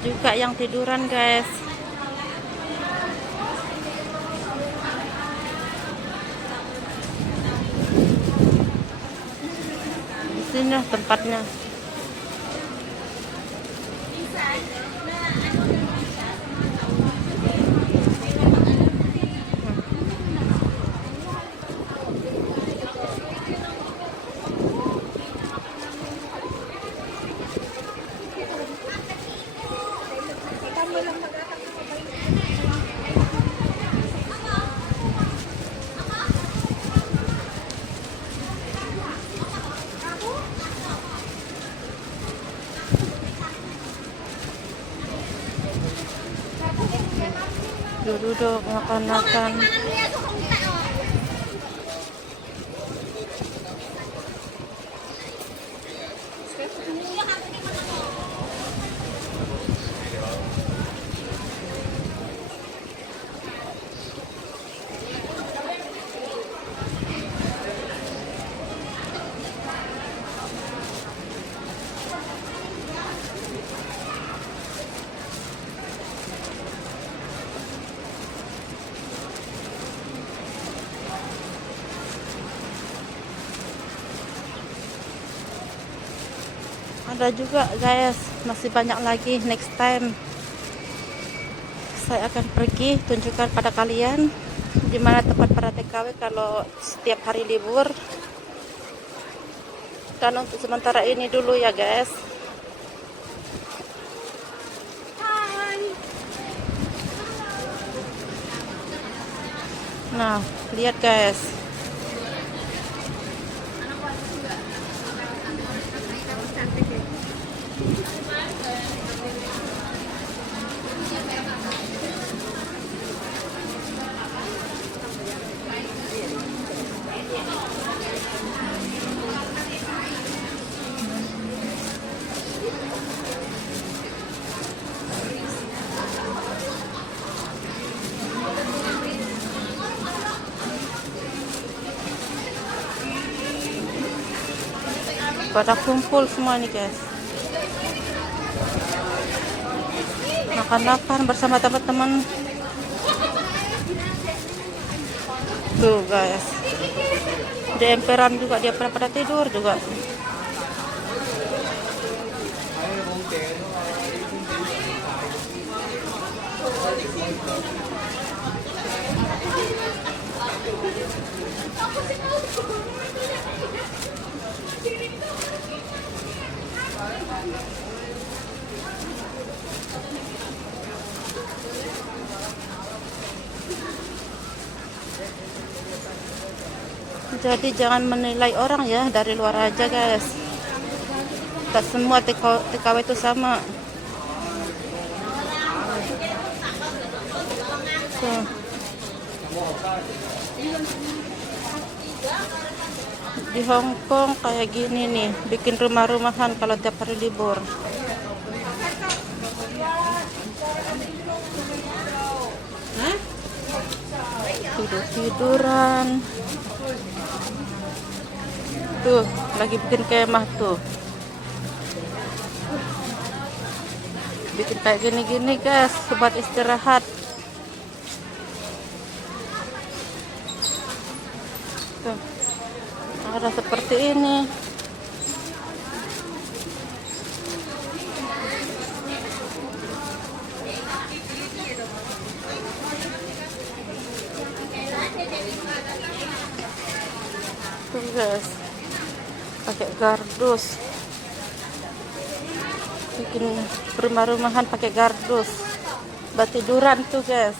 juga yang tiduran, guys. Di sini tempatnya. Duduk makan-makan. Ada juga, guys, masih banyak lagi. Next time saya akan pergi tunjukkan pada kalian di mana tempat para TKW kalau setiap hari libur. Dan untuk sementara ini dulu ya, guys. Nah, lihat, guys. Pada kumpul semua nih, guys. Makan-makan bersama teman-teman. Tuh, guys. Di emperan juga dia pada tidur juga. Jadi jangan menilai orang ya dari luar aja, guys. Tak semua TKW itu sama. Tuh. Di Hong Kong kayak gini nih, bikin rumah-rumahan kalau tiap hari libur. Tidur-tiduran. Tuh, lagi bikin kemah tuh. Bikin kayak gini-gini, guys, buat istirahat. Tuh. Ada seperti ini. Tuh, guys. Pakai gardus. Bikin rumah-rumahan pakai gardus. Buat tiduran tuh, guys.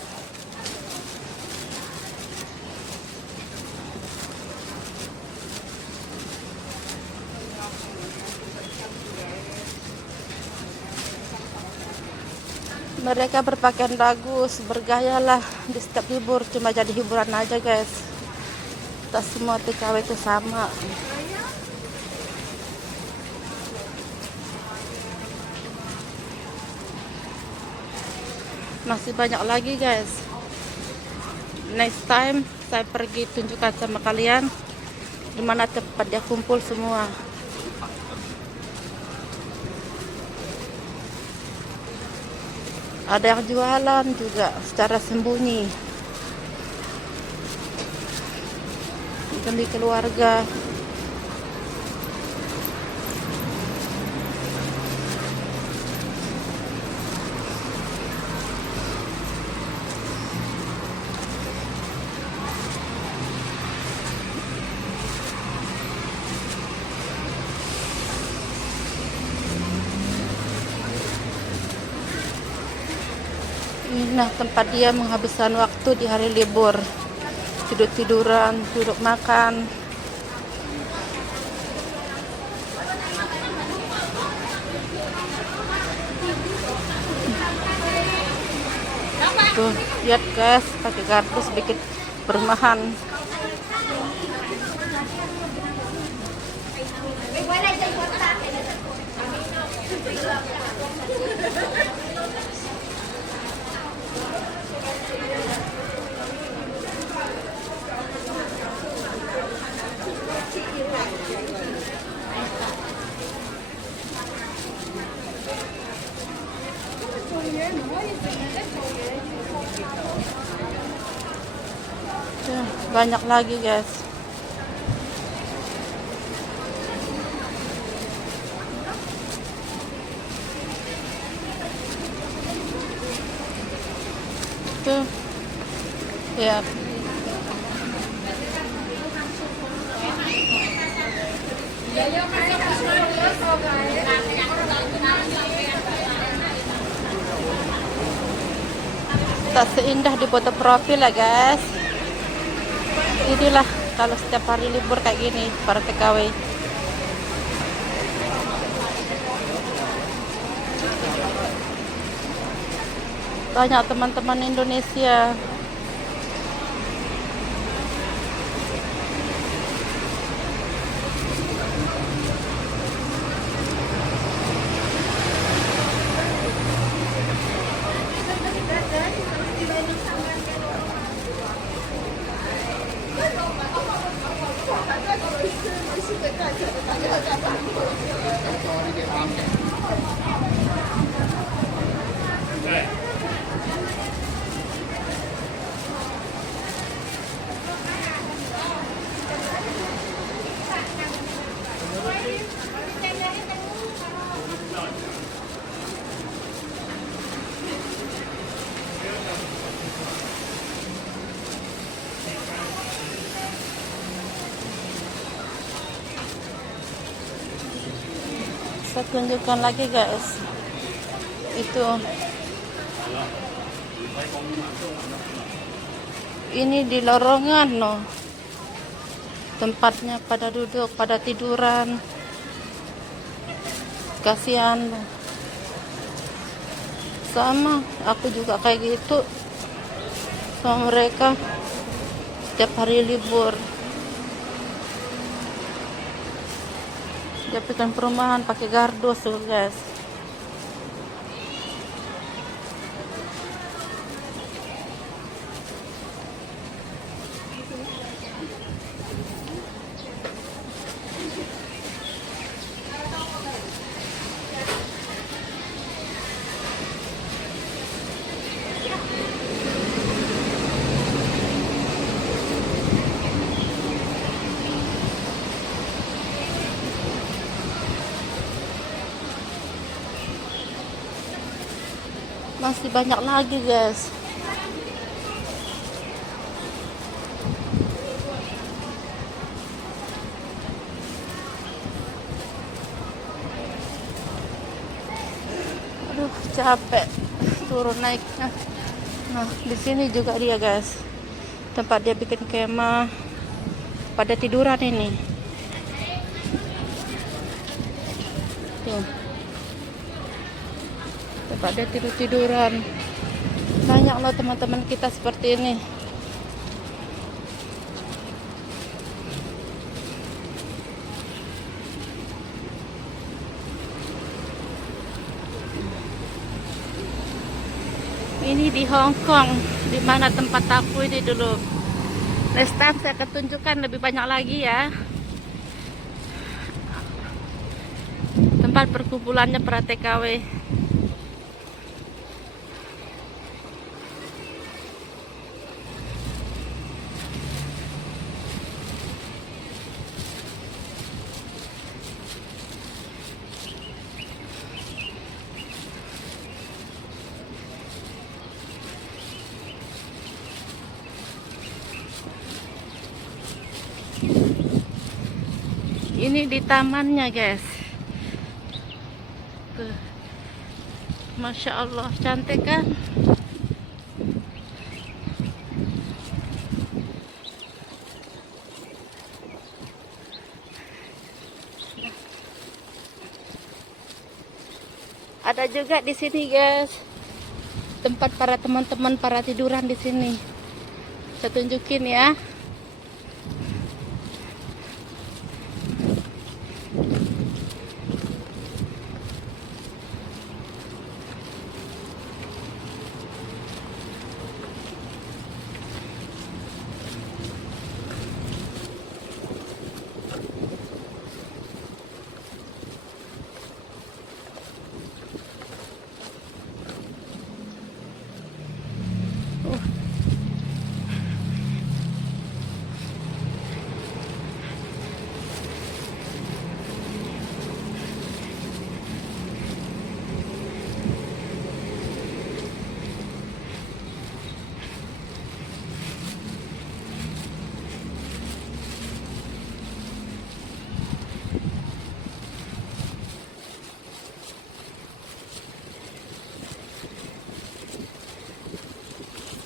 Mereka berpakaian bagus, bergayalah di setiap libur, cuma jadi hiburan aja, guys. Tak semua TKW itu sama. Masih banyak lagi, guys. Next time saya pergi tunjukkan sama kalian di mana tempat dia kumpul semua. Ada yang jualan juga secara sembunyi demi keluarga. Nah, tempat dia menghabiskan waktu di hari libur. Tidur-tiduran, duduk makan. Tuh, lihat guys, pakai kardus bikin perumahan. Tuh, banyak lagi guys. Tuh, ya. Tak seindah di foto profil lah guys. Inilah kalau setiap hari libur kayak gini para TKW. Banyak teman-teman Indonesia. Saya tunjukkan lagi guys, itu ini di lorong no, tempatnya pada duduk, pada tiduran, kasihan. Sama aku juga kayak gitu sama mereka setiap hari libur. Dia bikin perumahan pakai kardus tuh guys. Masih banyak lagi guys. Aduh, capek turun naiknya. Nah, di sini juga dia guys, tempat dia bikin kemah, pada tiduran ini. Tuh, tempat dia tidur-tiduran. Banyak loh teman-teman kita seperti ini. Ini di Hong Kong, di mana tempat aku ini dulu. Next time saya akan tunjukkan lebih banyak lagi ya. Tempat perkumpulannya para TKW. Ini di tamannya guys. Tuh. Masya Allah, cantik kan? Ada juga di sini guys, tempat para teman-teman para tiduran di sini. Saya tunjukin ya.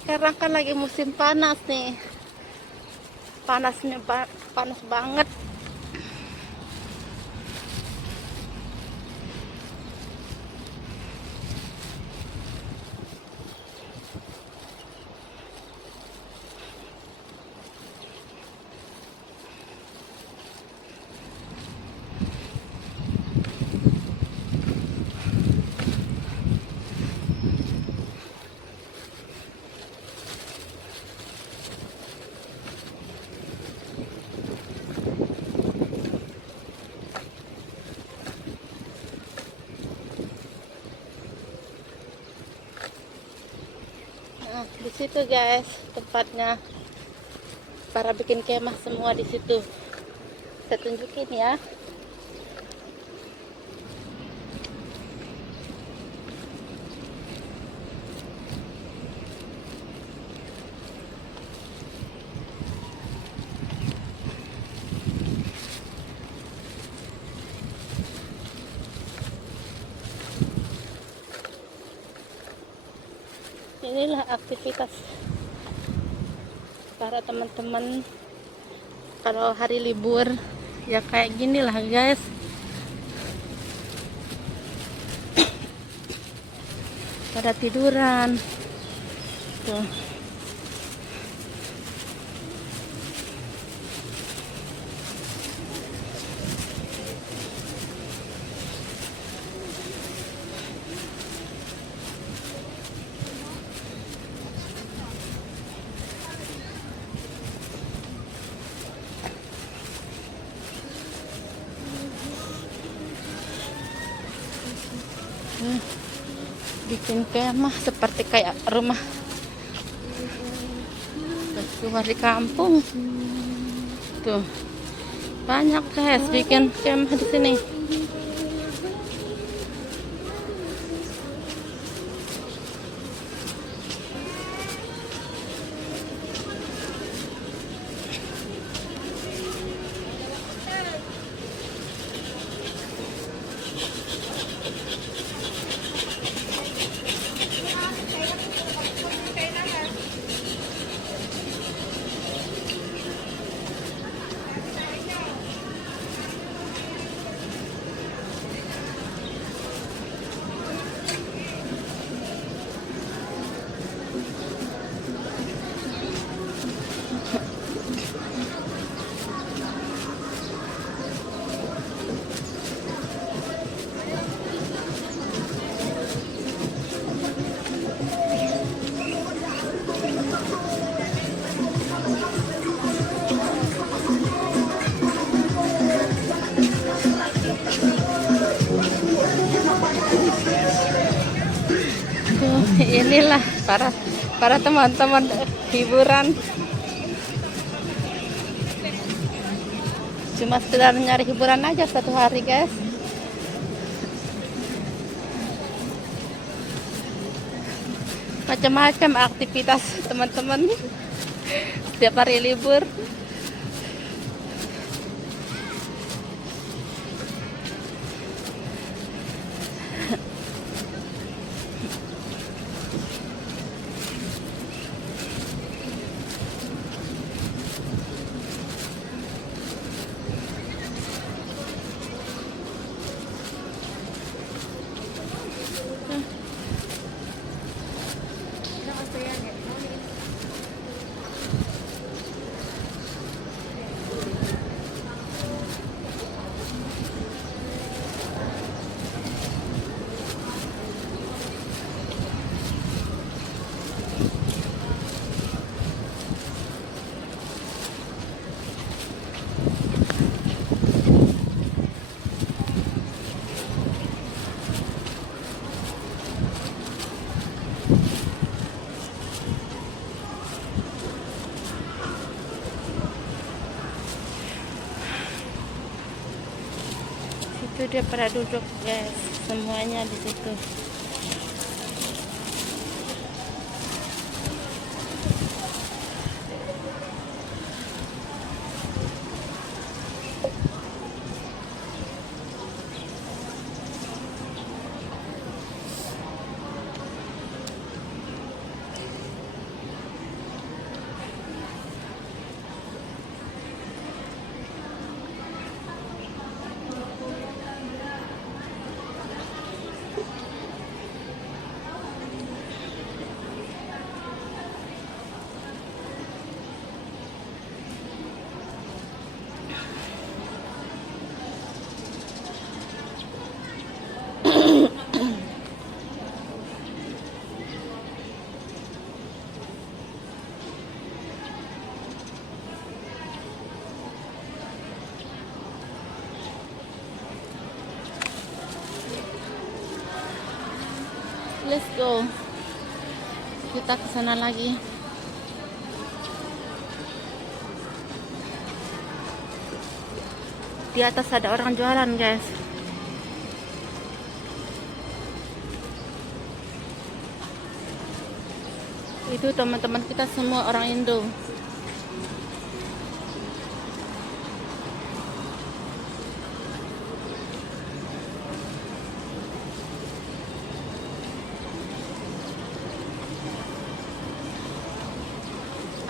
Sekarang kan lagi musim panas nih. Panas banget. Nah, di situ guys tempatnya para bikin kemah semua di situ. Saya tunjukin ya. Inilah aktivitas para teman-teman kalau hari libur ya, kayak gini lah guys. Pada tiduran tuh. Bikin kemah seperti kayak rumah di kampung tuh. Banyak guys bikin kemah di sini. Inilah para teman-teman hiburan, cuma sekedar nyari hiburan aja satu hari guys. Macam-macam aktivitas teman-teman setiap hari libur. Itu dia pada duduk guys, semuanya di situ. Let's go. Kita ke sana lagi. Di atas ada orang jualan, guys. Itu teman-teman kita semua orang Indo.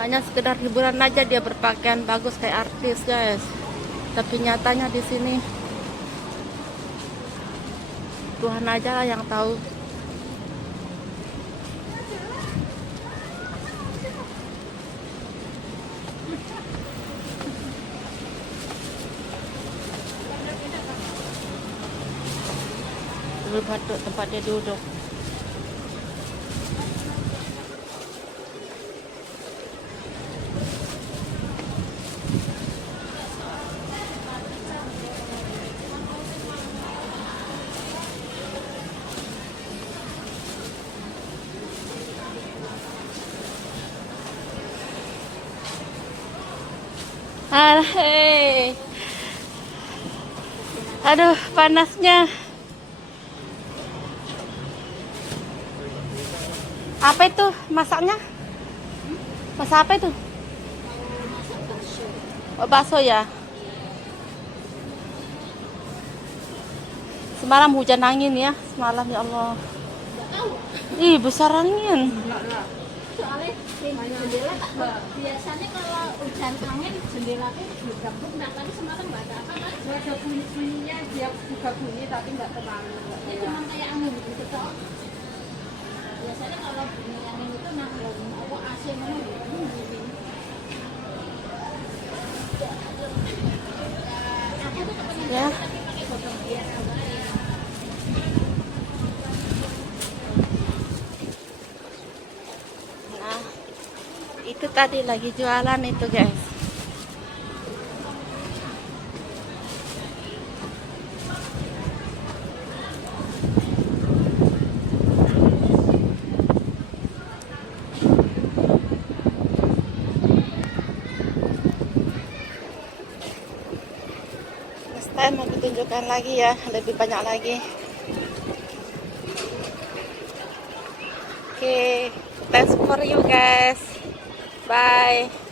Hanya sekedar hiburan aja dia berpakaian bagus kayak artis, guys. Tapi nyatanya di sini Tuhan aja lah yang tahu. Lihat tempat dia duduk. Hei. Aduh, panasnya. Apa itu masaknya? Masak apa itu? Oh, bakso ya. Semalam hujan angin ya, semalam ya Allah. Ih, besar angin. Soalnya jendela biasanya kalau hujan angin jendela itu gabung, nah tapi semalam nggak ada apa-apa. Nggak ada bunyi-bunyinya, dia juga bunyi tapi nggak terlalu. Ini cuma kayak angin gitu toh. Biasanya kalau bunyi angin itu apa AC mana bunyi. Ya. Pakai botol biar Nah, itu tadi lagi jualan itu, guys. Next time aku tunjukkan lagi ya, lebih banyak lagi. Oke, thanks for you guys. Bye.